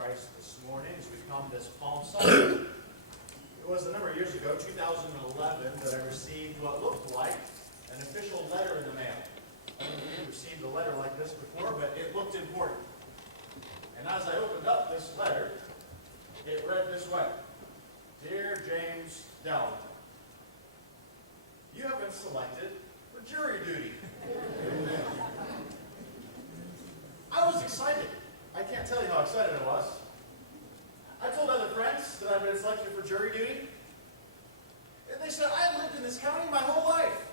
Christ this morning as we come this Palm Sunday. It was a number of years ago, 2011, that I received what looked like an official letter in the mail. I don't know if you've received a letter like this before, but it looked important. And as I opened up this letter, it read this way: Dear James Dallin, you have been selected for jury duty. I was excited. I can't tell you how excited I was. I told other friends that I'd been selected for jury duty. And they said, I lived in this county my whole life,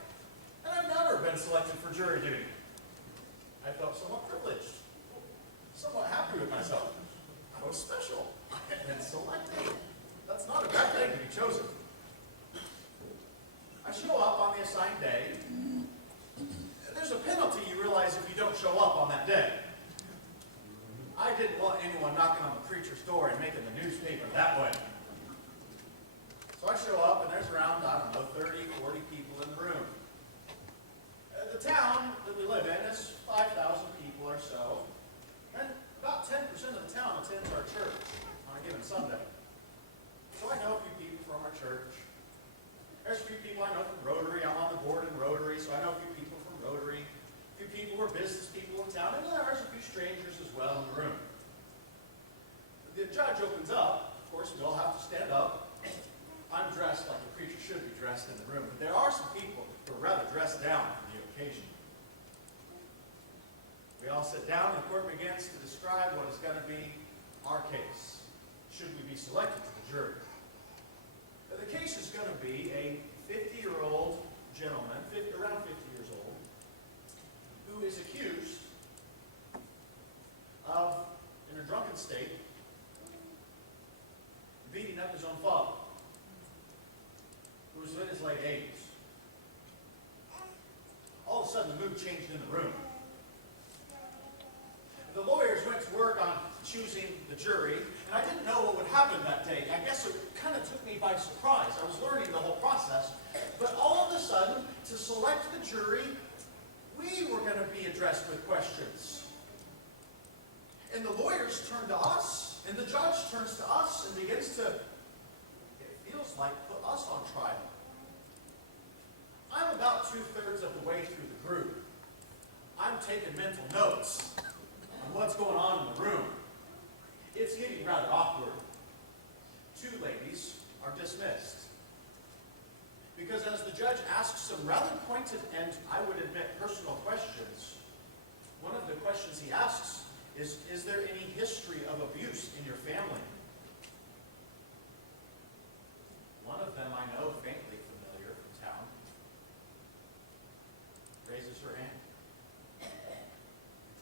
and I've never been selected for jury duty. I felt somewhat privileged, somewhat happy with myself. I was special. I had been selected. That's not a bad thing to be chosen. I show up on the assigned day. There's a penalty you realize if you don't show up on that day. I didn't want anyone knocking on the preacher's door and making the newspaper that way. So I show up, and there's around, 30, 40 people in the room. The town that we live in is 5,000 people or so, and about 10% of the town attends our church on a given Sunday. So I know a few people from our church. There's a few people I know from Rotary. I'm on the board in Rotary, so I know a few people from Rotary. A few people who are business people in town, and there's a few strangers as well in the room. The judge opens up. Of course, we all have to stand up. I'm dressed like a preacher should be dressed in the room, but there are some people who are rather dressed down for the occasion. We all sit down, and the court begins to describe what is going to be our case. Should we be selected to the jury? The case is going to be a 50-year-old gentleman, around 50 years old, who is accused of, in a drunken state, beating up his own father, who was in his late 80s. All of a sudden, the mood changed in the room. The lawyers went to work on choosing the jury, and I didn't know what would happen that day. I guess it kind of took me by surprise. I was learning the whole process. But all of a sudden, to select the jury, we were going to be addressed with questions. And the lawyers turn to us, and the judge turns to us and begins to, it feels like, put us on trial. I'm about 2/3 of the way through the group. I'm taking mental notes on what's going on in the room. It's getting rather awkward. 2 ladies are dismissed. Because as the judge asks some rather pointed and, I would admit, personal questions, one of the questions he asks is there any history of abuse in your family? One of them I know faintly familiar from town raises her hand,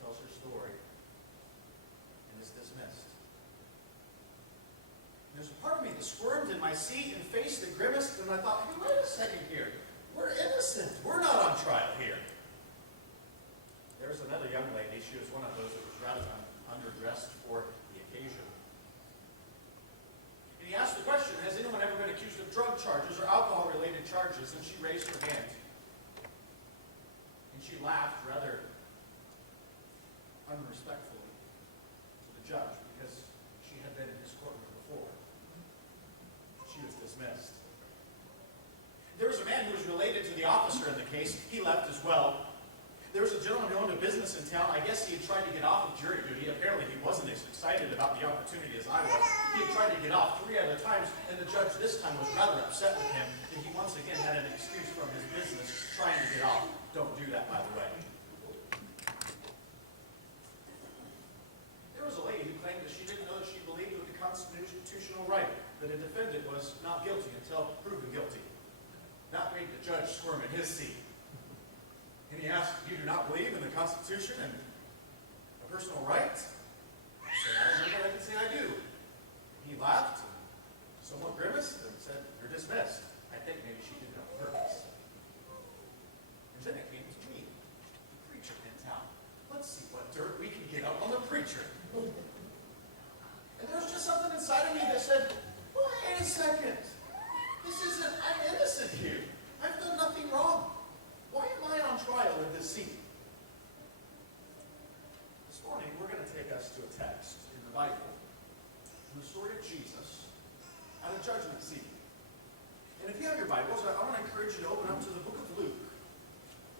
tells her story, and is dismissed. There's a part of me that squirmed in my seat and faced and grimaced, and I thought, hey, wait a second here. We're innocent. We're not on trial here. There was another young lady. She was one of those that was rather underdressed for the occasion. And he asked the question, has anyone ever been accused of drug charges or alcohol-related charges? And she raised her hand. And she laughed rather unrespectfully to the judge because she had been in his courtroom before. She was dismissed. There was a man who was related to the officer in the case. He left as well. There was a gentleman who owned a business in town. I guess he had tried to get off of jury duty. Apparently he wasn't as excited about the opportunity as I was. He had tried to get off 3 other times, and the judge this time was rather upset with him that he once again had an excuse from his business trying to get off. Don't do that, by the way. There was a lady who claimed that she didn't know that she believed with the constitutional right that a defendant was not guilty until proven guilty. That made the judge squirm in his seat. And he asked, you do not believe in the Constitution and a personal right? I said, I don't know what I can say I do. He laughed, somewhat grimaced, and said, you're dismissed. I think maybe she did it on purpose. And then it came to me, the preacher in town. Let's see what dirt we can get up on the preacher. And there was just something inside of me that said, wait a second. This isn't, I'm innocent here. I've done nothing wrong. Why am I on trial in this seat? This morning, we're going to take us to a text in the Bible in the story of Jesus at a judgment seat. And if you have your Bibles, I want to encourage you to open up to the book of Luke.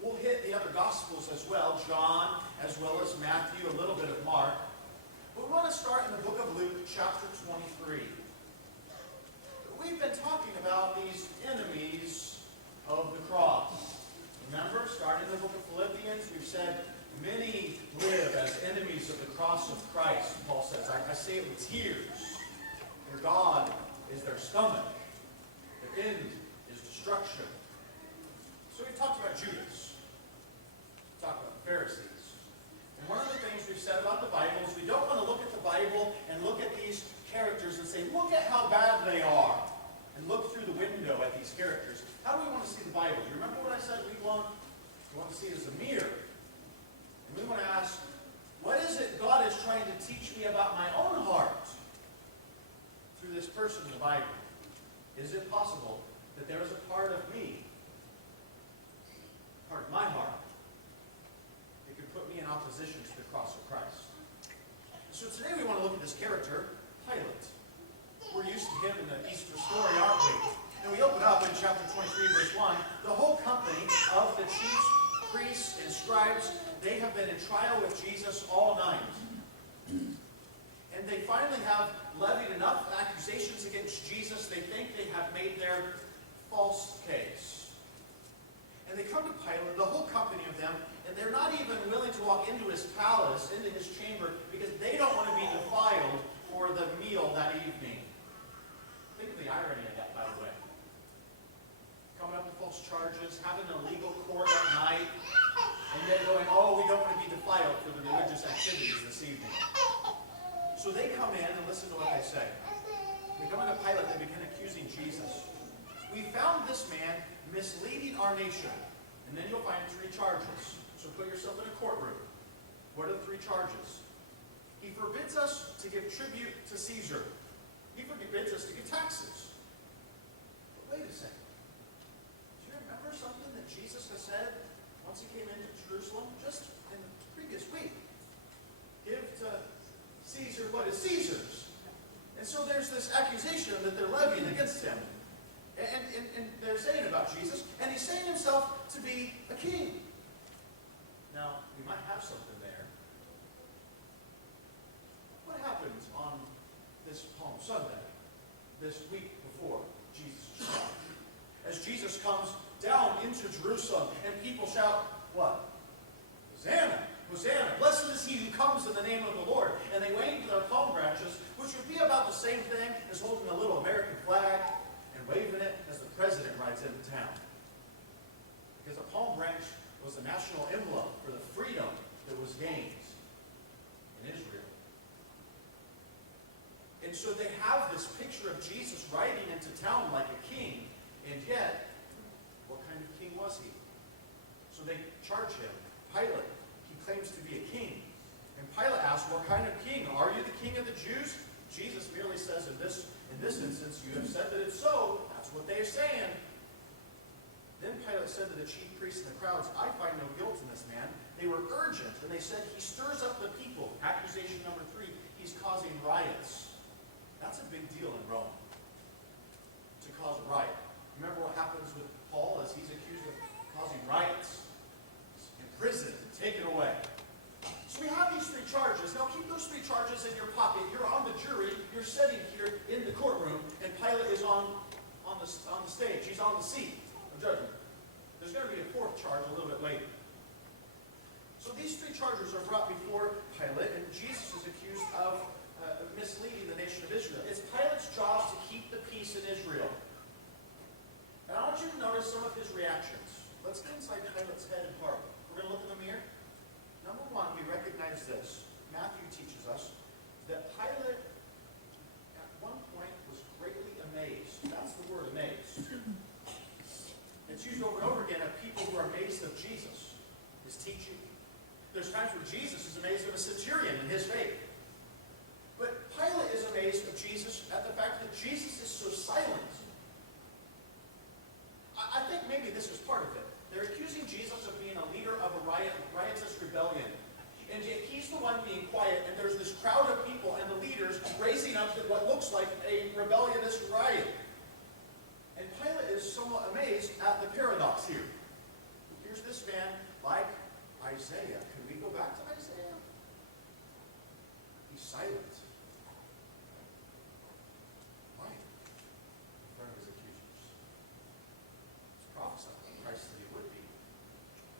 We'll hit the other Gospels as well, John, as well as Matthew, a little bit of Mark. But we want to start in the book of Luke, chapter 23. We've been talking about these enemies of the cross. Remember, starting in the book of Philippians, we've said, many live as enemies of the cross of Christ, Paul says. I say it with tears. Their God is their stomach. Their end is destruction. So we've talked about Judas. We've talked about the Pharisees. And one of the things we've said about the Bible is we don't want to look at the Bible and look at these characters and say, look at how bad they are. And look through the window at these characters. How do we want to see the Bible? Do you remember what I said week long? We want to see it as a mirror. And we want to ask, what is it God is trying to teach me about my own heart through this person in the Bible? Is it possible that there is a part of me, part of my heart, that could put me in opposition to the cross of Christ? So today we want to look at this character, Pilate. We're used to him in the Easter story, aren't we? And we open up in chapter 23, verse 1. The whole company of the chief priests and scribes, they have been in trial with Jesus all night. And they finally have levied enough accusations against Jesus, they think they have made their false case. And they come to Pilate, the whole company of them, and they're not even willing to walk into his palace, into his chamber, because they don't want to be defiled for the meal that evening. Think of the irony of that, by the way. Coming up with false charges, having a legal court at night, and then going, oh, we don't want to be defiled for the religious activities this evening. So they come in and listen to what they say. They come into Pilate, they begin accusing Jesus. We found this man misleading our nation. And then you'll find 3 charges. So put yourself in a courtroom. What are the 3 charges? He forbids us to give tribute to Caesar. He forbids us to give taxes. But wait a second. Do you remember something that Jesus has said once he came into Jerusalem? Just in the previous week. Give to Caesar what is Caesar's. And so there's this accusation that they're levying against him. And they're saying about Jesus, and he's saying himself to be a king. Now, we might have something there. What happened on this Palm Sunday, this week before Jesus' trial? As Jesus comes down into Jerusalem, and people shout, what? Hosanna! Hosanna! Blessed is he who comes in the name of the Lord. And they wave their palm branches, which would be about the same thing as holding a little American flag and waving it as the president rides into town. Because a palm branch was the national emblem for the freedom that was gained in Israel. And so they have this picture of Jesus riding into town like a king, and yet, what kind of king was he? So they charge him. Pilate, he claims to be a king. And Pilate asks, what kind of king? Are you the king of the Jews? Jesus merely says, in this instance, you have said that it's so. That's what they're saying. Then Pilate said to the chief priests and the crowds, I find no guilt in this man. They were urgent, and they said, he stirs up the people. Accusation number 3, he's causing riots. That's a big deal in Rome, to cause a riot. Remember what happens with Paul as he's accused of causing riots? He's imprisoned and taken away. So we have these 3 charges. Now keep those 3 charges in your pocket. You're on the jury. You're sitting here in the courtroom, and Pilate is on the stage. He's on the seat of judgment. There's going to be a 4th charge a little bit later. So these 3 charges are brought before Pilate, and Jesus is accused of misleading the nation of Israel. It's Pilate's job to keep the peace in Israel. And I want you to notice some of his reactions. Let's get inside Pilate's head and heart. We're going to look in the mirror. Number 1, we recognize this. Matthew teaches us that Pilate, at one point, was greatly amazed. That's the word, amazed. It's used over and over again of people who are amazed of Jesus, his teaching. There's times where Jesus is amazed of a centurion and his faith. But Pilate is amazed of Jesus at the fact that Jesus is so silent. I think maybe this is part of it. They're accusing Jesus of being a leader of a riotous rebellion. And yet he's the one being quiet, and there's this crowd of people and the leaders raising up the what looks like a rebellious riot. And Pilate is somewhat amazed at the paradox here. Here's this man, like Isaiah. Can we go back to Isaiah? He's silent. Why? In front of his accusers. It's prophesied in Christ that he would be.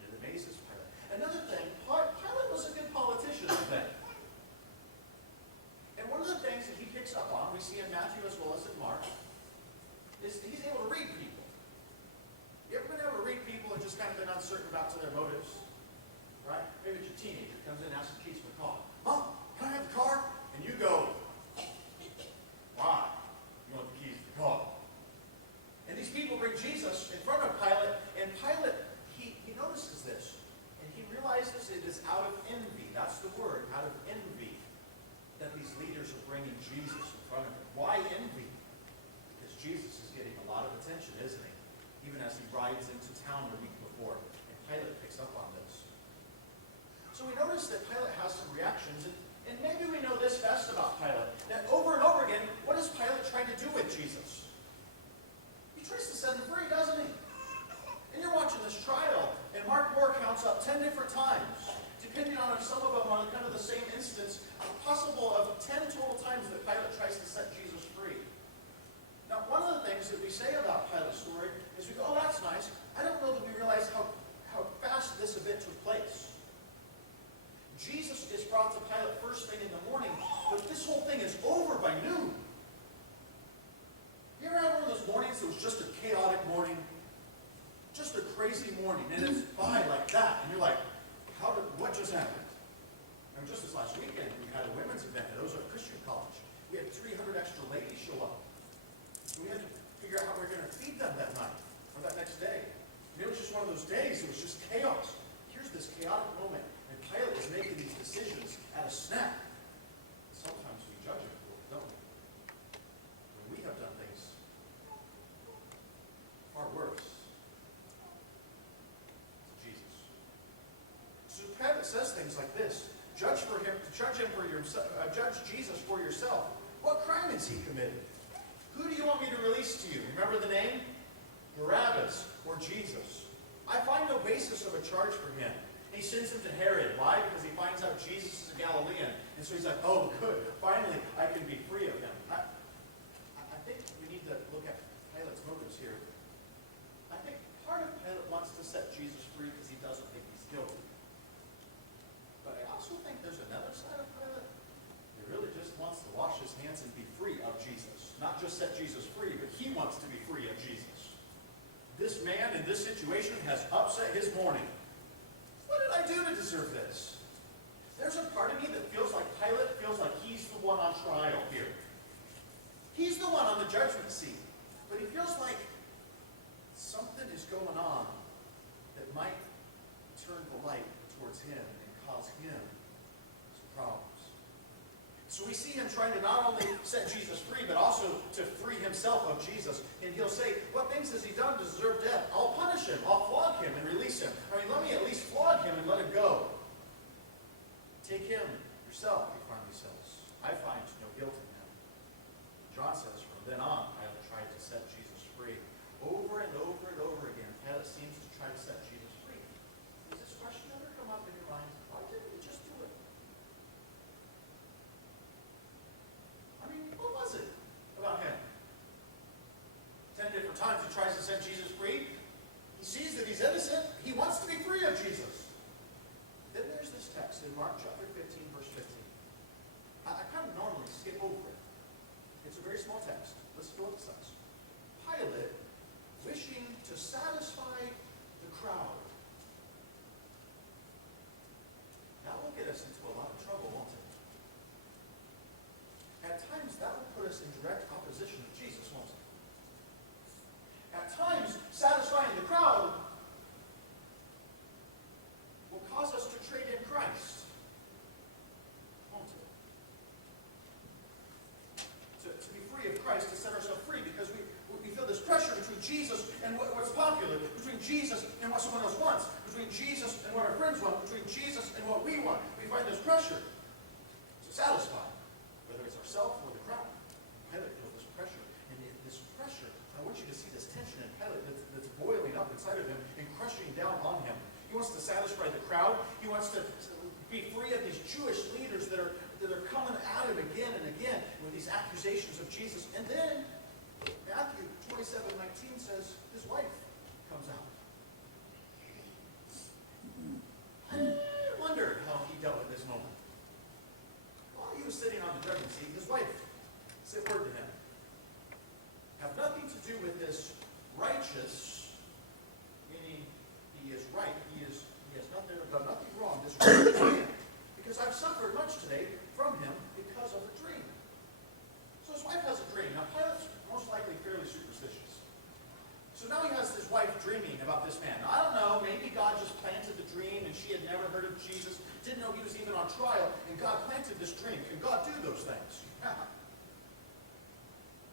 And it amazes Pilate. Another thing, Pilate was a good politician, I think. And one of the things that he picks up on, we see in Matthew as well as in Mark, is he's able to read people. You ever been able to read people and just kind of been uncertain about their motives? Right? Maybe it's your teenager comes in and asks the keys for the car. Mom, can I have the car? And you go, why? You want the keys to the car. And these people bring Jesus in front of Pilate, and Pilate, he notices this. And he realizes it is out of envy. That's the word, out of envy, that these leaders are bringing Jesus in front of him. Why envy? Because Jesus is getting a lot of attention, isn't he? Even as he rides into town a week before. And Pilate picks up on this. So we notice that Pilate has some reactions. And maybe we know this best about Pilate. That over and over again, what does Pilate try to do with Jesus? He tries to set him free, doesn't he? And you're watching this trial. And Mark Moore counts up 10 different times. Depending on if some of them are kind of the same instance, possible of 10 total times that Pilate tries to set Jesus free. Now, one of the things that we say about Pilate's story is we go, oh, that's nice. I don't know that we realize how fast this event took place. Jesus is brought to Pilate first thing in the morning, but this whole thing is over by noon. You ever had one of those mornings that was just a chaotic morning? Just a crazy morning, and it's by like that, and you're like, what just happened? I mean, just this last weekend, we had a women's event at Ozark Christian College. We had 300 extra ladies show up. And we had to figure out how we were going to feed them that night, or that next day. And it was just one of those days, it was just chaos. Here's this chaotic moment, and Pilate is making these decisions at a snap. Sometimes we judge him for it, don't we? When we have done things far worse. Pilate says things like this: judge Jesus for yourself. What crime has he committed? Who do you want me to release to you? Remember the name? Barabbas or Jesus. I find no basis of a charge for him. He sends him to Herod. Why? Because he finds out Jesus is a Galilean. And so he's like, oh, good. Finally, I can be free of him. I think we need to look at Pilate's motives here. I think part of Pilate wants to set Jesus free because he doesn't think he's guilty. But I also think there's another side of Pilate. He really just wants to wash his hands and be free of Jesus. Not just set Jesus free, but he wants to be free of Jesus. This man in this situation has upset his morning. What did I do to deserve this? There's a part of me that feels like Pilate feels like he's the one on trial here. He's the one on the judgment seat. But he feels like something is going on that might turn the light towards him and cause him some problems. So we see him trying to not only set Jesus free, but also to free himself of Jesus. And he'll say, what things has he done to deserve death? I'll punish him. I'll flog him and release him. I mean, let me at least flog him and let him go. Take him yourself, he finally says. I find no guilt in him. John says, from then on, I have tried to set Jesus free. Over and over and over again, Pilate seems to try to set Jesus free. Does this question ever come up in your mind? Why didn't he just do it? I mean, what was it about him? 10 different times he tries to set Jesus free. He sees that he's innocent. He wants to be free of Jesus. Then there's this text in Mark chapter 15, verse 15. I kind of normally skip over it. It's a very small text. Listen to what it says. Pilate, wishing to satisfy the crowd. That will get us into a lot of trouble, won't it? At times, that will put us in direct opposition of Jesus, won't it? At times, satisfying the crowd will cause us to trade in Christ, won't it? To be free of Christ, to set ourselves free, because we feel this pressure between Jesus and what's popular, between Jesus and what someone else wants, between Jesus and what our friends want, between Jesus and what we want. We find this pressure to satisfy, whether it's ourselves or the crowd. wants to satisfy the crowd. He wants to be free of these Jewish leaders that are coming at him again and again with these accusations of Jesus. And then Matthew 27:19 says his wife comes out. I wonder how he dealt with this moment. While he was sitting on the judgment seat, his wife said word to him. Have nothing to do with this righteous, meaning he is right. He has done nothing wrong. This righteous man, because I've suffered much today from him because of a dream. So his wife has a dream. Now Pilate's most likely fairly superstitious. So now he has his wife dreaming about this man. Now, I don't know, maybe God just planted the dream and she had never heard of Jesus, didn't know he was even on trial, and God planted this dream. Can God do those things? Yeah.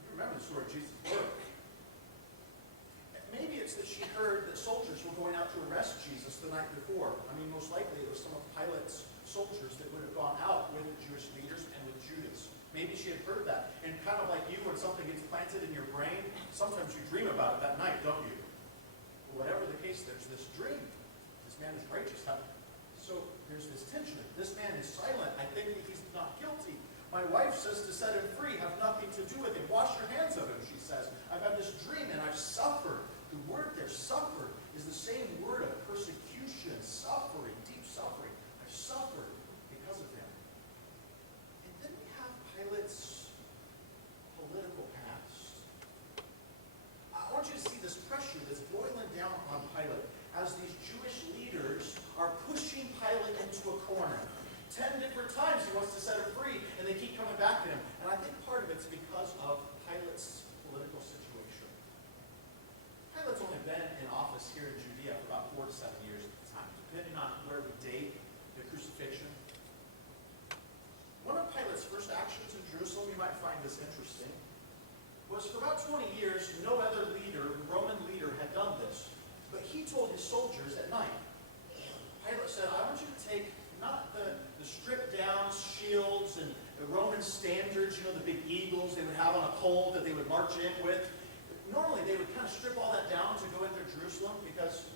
You remember the story of Jesus' birth. Maybe it's that she heard that soldiers were going out to arrest Jesus the night before. I mean, most likely it was some of Pilate's soldiers that would have gone out with the Jewish leaders and with Judas. Maybe she had heard that. And kind of like you, when something gets planted in your brain, sometimes you dream about it that night, don't you? Well, whatever the case, there's this dream. This man is righteous. So there's this tension. This man is silent. I think that he's not guilty. My wife says to set him free, have nothing to do with him. Wash your hands of him, she says. I've had this dream and I've suffered. The word there, suffer, is the same word of persecution, suffering, deep suffering. I've suffered because of him. And then we have Pilate's political past. I want you to see this pressure that's boiling down on Pilate as these Jewish leaders are pushing Pilate into a corner. 10 different times he wants to set him free, and they keep coming back to him. And I think part of it's because of Pilate's political situation. Pilate's only been in office here in Judea for about 4 to 7 years at the time, depending on where we date the crucifixion. One of Pilate's first actions in Jerusalem, you might find this interesting, was for about 20 years, no other leader, Roman leader, had done this. But he told his soldiers at night, Pilate said, I want you to take not the stripped down shields and the Roman standards, the big eagles they would have on a pole that they would march in with. Normally they would kind of strip all that down to go into Jerusalem because,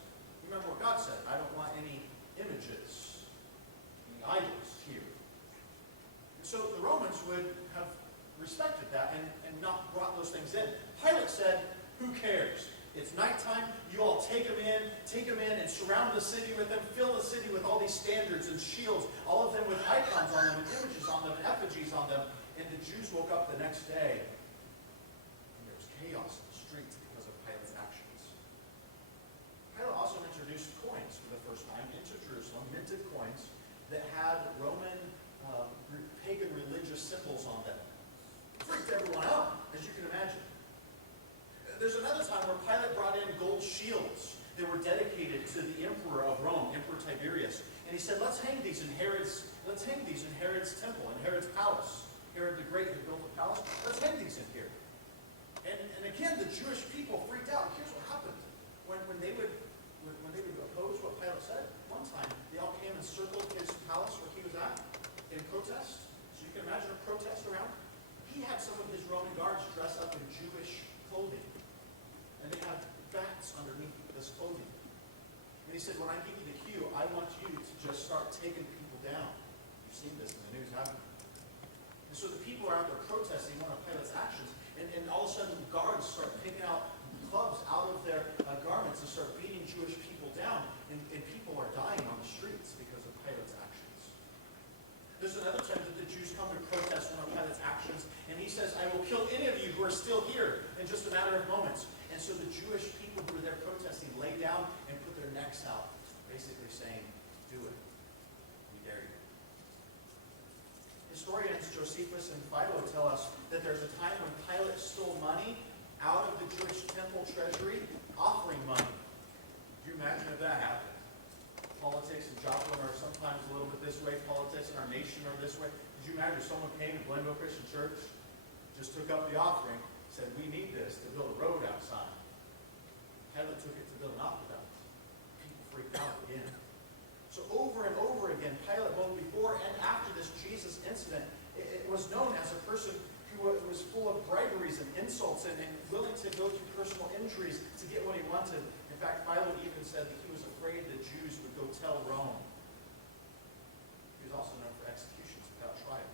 remember what God said, I don't want any images, any idols here. And so the Romans would have respected that and not brought those things in. Pilate said, who cares? It's nighttime, you all take them in and surround the city with them, fill the city with all these standards and shields, all of them with icons on them, and images on them, and effigies on them. And the Jews woke up the next day, and there was chaos in the streets because of Pilate's actions. Pilate also introduced coins for the first time into Jerusalem, minted coins, that had Roman pagan religious symbols on them. It freaked everyone out, as you can imagine. There's another time where Pilate brought in gold shields that were dedicated to the emperor of Rome, Emperor Tiberius. And he said, let's hang these in Herod's temple, in Herod's palace. Herod the Great had built a palace. Let's hang these in here. And again, the Jewish people freaked out. Here's what happened. When they would oppose what Pilate said, one time they all came and circled his palace where he was at in protest. So you can imagine a protest around. He had some of his Roman guards dress up in Jewish clothing. And they had bats underneath this clothing. And he said, when I give you the cue, I want you to just start taking people down. You've seen this in the news, haven't you? And so the people are out there protesting one of Pilate's actions. And all of a sudden, guards start picking out clubs out of their garments and start beating Jewish people down. And people are dying on the streets because of Pilate's actions. There's another time that the Jews come to protest one of Pilate's actions. And he says, I will kill any of you who are still here in just a matter of moments. And so the Jewish people who were there protesting lay down and put their necks out, basically saying, do it. We dare you. Historians Josephus and Philo tell us that there's a time when Pilate stole money out of the Jewish temple treasury, offering money. Could you imagine if that happened? Politics in Joplin are sometimes a little bit this way. Politics in our nation are this way. Could you imagine if someone came to Glenville Christian Church, just took up the offering, said, we need this to build a road outside. Pilate took it to build an aqueduct. People freaked out again. So over and over again, Pilate, both before and after this Jesus incident, it was known as a person who was full of briberies and insults and willing to go through personal injuries to get what he wanted. And In fact, Pilate even said that he was afraid the Jews would go tell Rome. He was also known for executions without trial.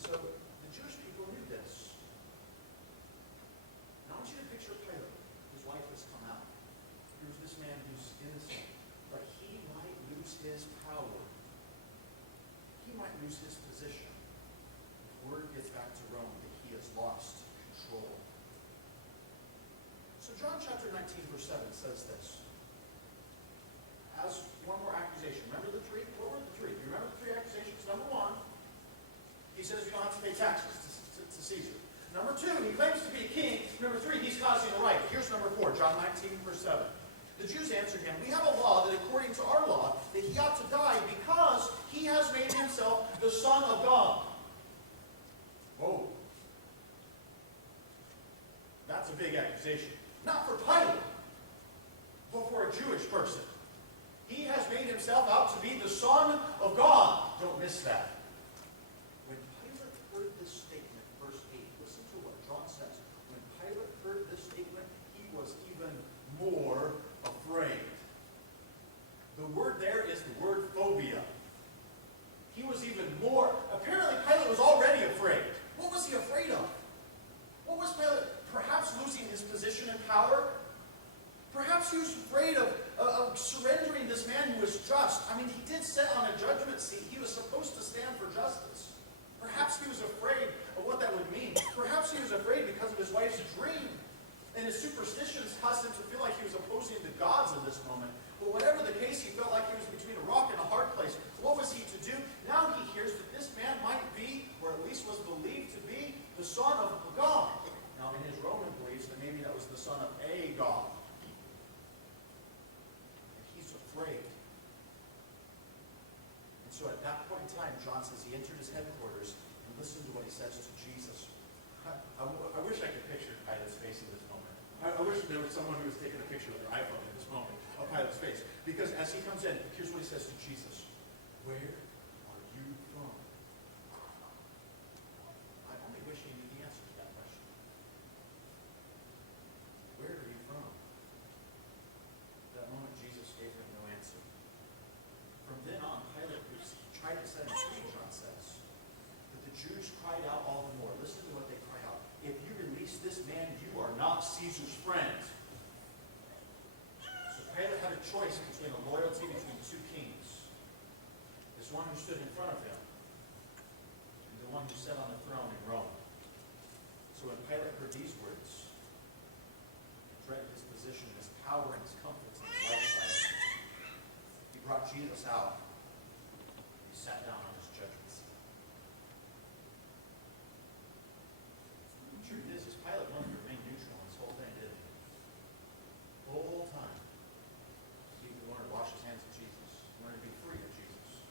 So the Jewish people knew this. Now I want you to picture Pilate. His wife has come out. Here's this man who's innocent. But he might lose his power. He might lose his position. If word gets back to Rome that he has lost control. So John chapter 19, verse 7 says this. As one more accusation. Remember the three? What were the three? You remember the three accusations? Number one, he says you don't have to pay taxes to Caesar. Number two, he claims to be a king. Number three, he's causing a riot. Here's number four, John 19, verse 7. The Jews answered him, we have a law that according to our law, that he ought to die because he has made himself the Son of God. Whoa. That's a big accusation. Not for Pilate, but for a Jewish person. He has made himself out to be the Son of God. Don't miss that. When Pilate heard this statement, verse 8, listen to what John says. When Pilate heard this statement, he was even more afraid. The word there is the word phobia. He was even more. Apparently, Pilate was already afraid. What was he afraid of? What was Pilate? Perhaps losing his position and power? Perhaps he was afraid of surrendering this man who was just. I mean, he did sit on a judgment seat. He was supposed to stand for justice. Perhaps he was afraid of what that would mean. Perhaps he was afraid because of his wife's dream. And his superstitions caused him to feel like he was opposing the gods in this moment. But whatever the case, he felt like he was between a rock and a hard place. What was he to do? Now he hears that this man might be, or at least was believed to be, the son of God. Now in his Roman beliefs, then maybe that was the son of a god. And he's afraid. And so at that point in time, John says he entered his headquarters and listened to what he says to Jesus. I wish I could picture Pilate's face in this moment. I wish there was someone who was taking a picture with their iPhone in this moment of Pilate's face. Because as he comes in, here's what he says to Jesus. Where are you from? I only wish he knew the answer to that question. Where are you from? At that moment, Jesus gave him no answer. From then on, Pilate tried to set him free, John says. But the Jews cried out all the more. Listen to what they cry out. If you release this man, you are not Caesar's friend. So Pilate had a choice between a loyalty between two kings. This one who stood in front of him, and the one who sat on the throne in Rome. So when Pilate heard these words, he dreaded his position, his power, and his comforts, and his lifestyle. He brought Jesus out. He sat down on his judgment seat. The truth is Pilate wanted to remain neutral in this whole thing, didn't he? The whole time. He wanted to wash his hands of Jesus. He wanted to be free of Jesus.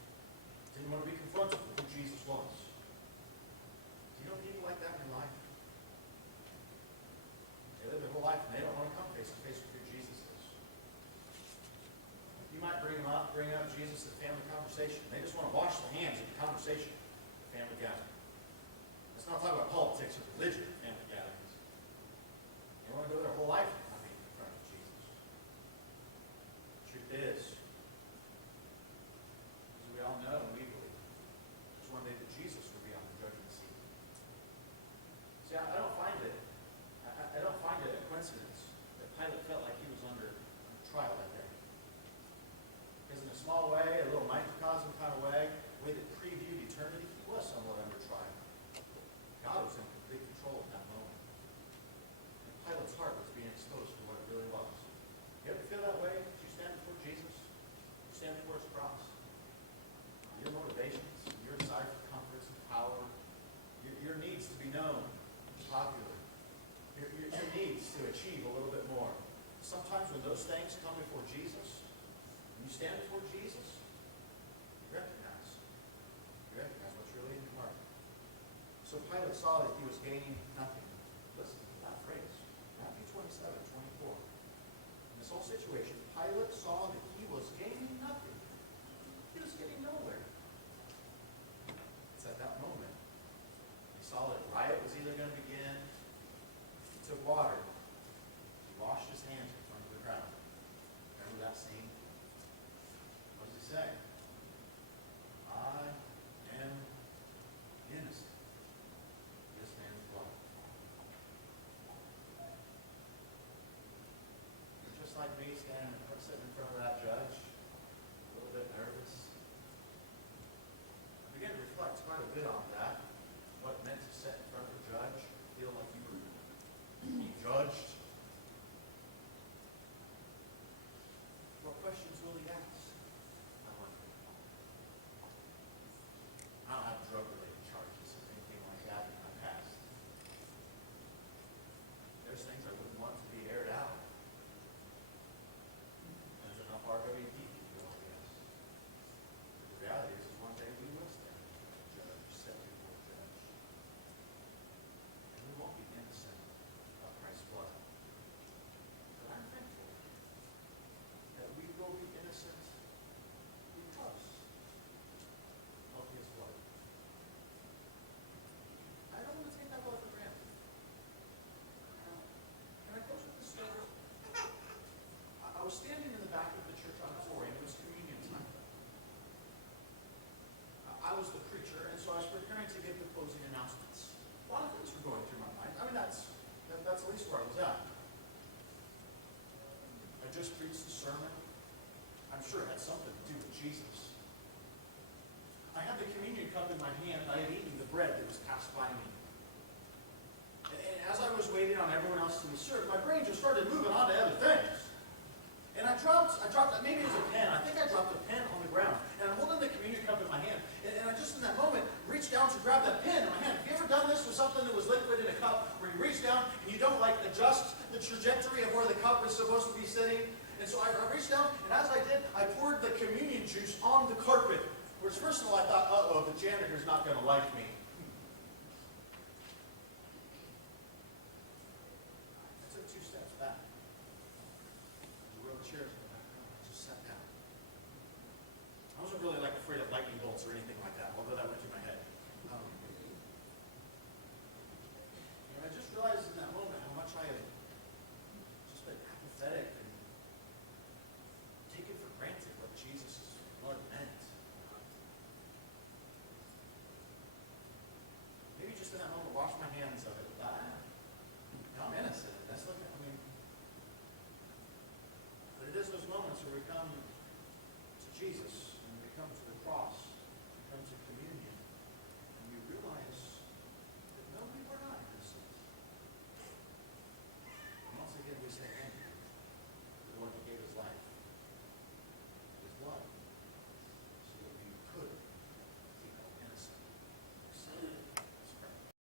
Didn't want to be confronted with who Jesus was. Do you know people like that in your life? They live their whole life and they don't want to come face to face with who Jesus is. You might bring up Jesus at family conversation. They just want to wash the hands of the conversation at family gathering. Let's not talk about politics or religion at family gatherings. They want to go their whole life and not be in front of Jesus. The truth is, as we all know and we believe, there's one day that Jesus will be on the judgment seat. See, I don't find it a coincidence that Pilate felt like he was under trial that day. Because in a small way, a little microcosm kind of way that previewed eternity, he was somewhat under trial. God was in complete control at that moment. And Pilate's heart was being exposed for what it really was. You ever feel that way as you stand before Jesus? You stand before his cross? Your motivations, your desire for comforts and power, your needs to be known, popular, your needs to achieve a little bit more. Sometimes when those things come before Jesus, when you stand before Jesus, you recognize what's really in your heart. So Pilate saw that he was gaining nothing. Listen to that phrase. Matthew 27:24. In this whole situation, Pilate saw that he was gaining nothing. He was getting nowhere. It's at that moment he saw that a riot was either going to begin. He took water. He washed his hands in front of the crowd. judged? What questions will he ask? I wonder. I don't have drug-related charges or anything like that in my past. There's things I wouldn't want to be aired out. There's enough RWD to do all this. The reality is one day we will stand before a judge, set before a judge. And we won't be innocent of Christ's blood. But I'm thankful that we will be innocent because of his blood. I don't want to take that blood for granted. Can I close with this story? I was standing in the back of the church auditorium. It was communion time. I was the preacher, and so I was preparing to give the closing announcements. A lot of things were going through my mind. I mean, that's at least where I was at. I just preached the sermon. I'm sure it had something to do with Jesus. I had the communion cup in my hand. I had eaten the bread that was passed by me. And as I was waiting on everyone else to be served, my brain just started moving on to other things. And I dropped, maybe it was a pen. I think I dropped a pen on the ground. And I'm holding the communion cup in my hand. And I just in that moment reached down to grab that pen in my hand. Have you ever done this with something that was liquid in a cup where you reach down and you don't like adjust the trajectory of where the cup is supposed to be sitting? And so I reached down, and as I did, I poured the communion juice on the carpet. Which first of all I thought, uh-oh, the janitor's not going to like me.